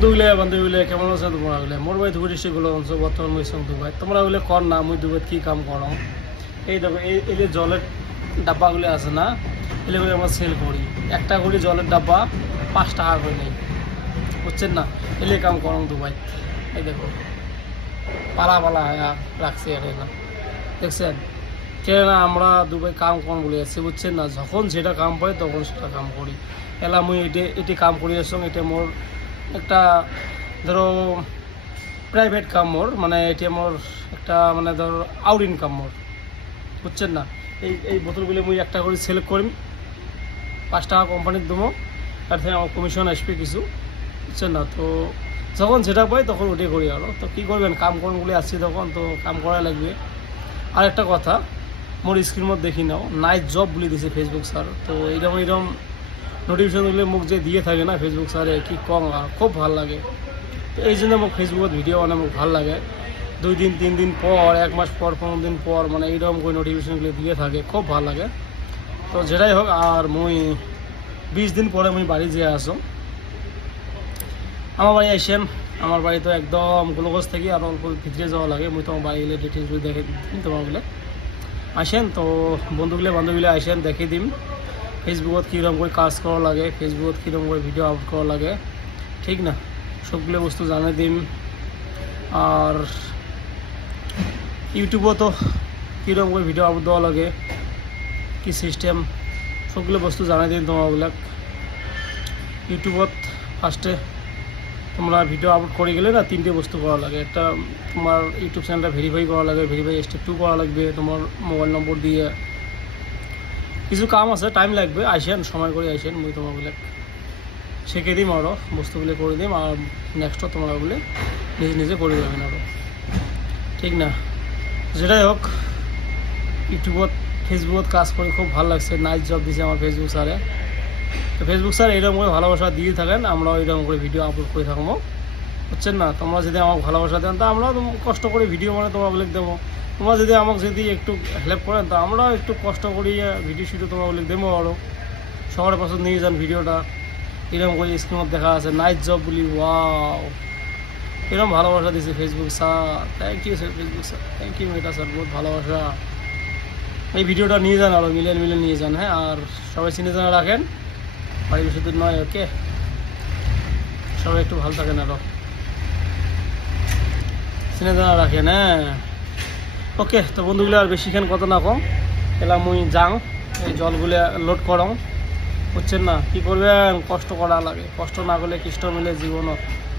বান্ধবীলে কেমন আছে তোমরা বলে মোর ভাই দুপুর এসেগুলো অঞ্চল বর্তমান মই সঙ্গ ভাই তোমরা বলে কর না মুই দুপুর কী কাম করো এই দেখো এই যে জলের ডাব্বাগুলো আছে না এগুলো আমরা সেল করি একটা করে জলের ডাব্বা 5 টাকা করে নেই বুঝছেন না এলে কাম করো দুবাই এই দেখো পালা পালা রাখছি আর না দেখছেন কেন আমরা দুবাই কাম কম বলে যাচ্ছি বুঝছেন না যখন যেটা কাম পাই তখন সেটা কাম করি এলা মুই এটি কাম করি আসং এটা মোর একটা ধরো প্রাইভেট কাম মোর মানে এটি মোর একটা মানে ধরো আউট ইনকাম মোর বুঝছেন না এই বোতলগুলো মুই একটা করে সেল করি 5 টাকা কোম্পানির দেবো তার থেকে আমার কমিশন আসবে কিছু বুঝছেন না তো যখন যেটা পাই তখন ওটাই করি আরও তো কী করবেন কাম কর্মগুলি আসছি তখন তো কাম করা লাগবে আর একটা কথা মোর স্ক্রিন মধ্যে দেখি নাও নাইট জব বলে দিছে ফেসবুক স্যার তো এইরকম নোটিফিকেশনগুলো মুখ যে দিয়ে থাকে না ফেসবুক স্যারে কি কম খুব ভালো লাগে তো এই জন্য মোক ফেসবুকত ভিডিও মানে মোক ভাল লাগে 2 দিন 3 দিন পর 1 মাস পর 15 দিন পর মানে এইরকম করে নোটিফিকেশনগুলো দিয়ে থাকে খুব ভালো লাগে তো যেটাই হোক আর মুই 20 দিন পরে মুই বাড়ি যেয়ে আসো আমার বাড়ি আসেন আমার বাড়ি তো একদম গোলগঞ্জ থেকে আর অল্প ভিতরে যাওয়া লাগে মুই তোমার বাড়ি গেলে ডিটেলসগুলো দেখে দিন তোমার বলে আসেন তো বন্ধুগুলো বান্ধবীগুলো আসেন দেখে দিন ফেসবুকত কীরকম করে কাজ করা লাগে ফেসবুকত কীরকম করে ভিডিও আপলোড করা লাগে ঠিক না সবগুলো বস্তু জানিয়ে দিন আর ইউটিউবও তো কীরকম করে ভিডিও আপলোড দেওয়া লাগে কী সিস্টেম সবগুলো বস্তু জানিয়ে দিন তোমারবিলাক ইউটিউবত ফার্স্টে তোমরা ভিডিও আপলোড করে গেলে না 3টে বস্তু করা লাগে একটা তোমার ইউটিউব চ্যানেলটা ভেরিফাই করা লাগে ভেরিফাই স্টেপ 2 করা লাগবে তোমার মোবাইল নম্বর দিয়ে কিছু কাম আছে টাইম লাগবে আসেন সময় করে আসেন মুই তোমাগুলো শিখে দিম আরও বস্তুগুলো করে দিম আর নেক্সটও তোমরা বলে নিজে নিজে করে যাবেন আরও ঠিক না যেটাই হোক ইউটিউবত ফেসবুকত কাজ করে খুব ভালো লাগছে নাইস জব দিছে আমার ফেসবুক স্যারে তো ফেসবুক স্যার এইরকম করে ভালোবাসা দিয়ে থাকেন আমরাও এইরকম করে ভিডিও আপলোড করে থাকবো বুঝছেন না তোমরা যদি আমাকে ভালোবাসা দেন তা আমরাও কষ্ট করে ভিডিও মানে তোমাগুলো দেবো তোমরা যদি আমাকে যদি একটু হেল্প করেন তো আমরাও একটু কষ্ট করি ভিডিও শুটে তোমাগুলো দেবো আরও সবার পছন্দ নিয়ে যান ভিডিওটা এরকম করে স্ক্রিনত দেখা আছে নাইস জব বলি ওয়াও এরকম ভালোবাসা দিয়েছে Facebook sir thank you sir Facebook sir thank you Meta sir বহুত ভালোবাসা এই ভিডিওটা নিয়ে যান আরও মিলিয়ে নিয়ে যান হ্যাঁ আর সবাই চিনে জানা রাখেন বাড়ি বেশি দূর নয় ওকে সবাই একটু ভালো থাকেন আরও চিনে জানা রাখেন হ্যাঁ ওকে তো বন্ধুগুলো আর বেশিক্ষণ কত না কম এলা মুই যাং এই জলগুলো লোড করং বুঝছেন না কী করবেন কষ্ট করা লাগে কষ্ট না করলে কৃষ্ট মিলে জীবনত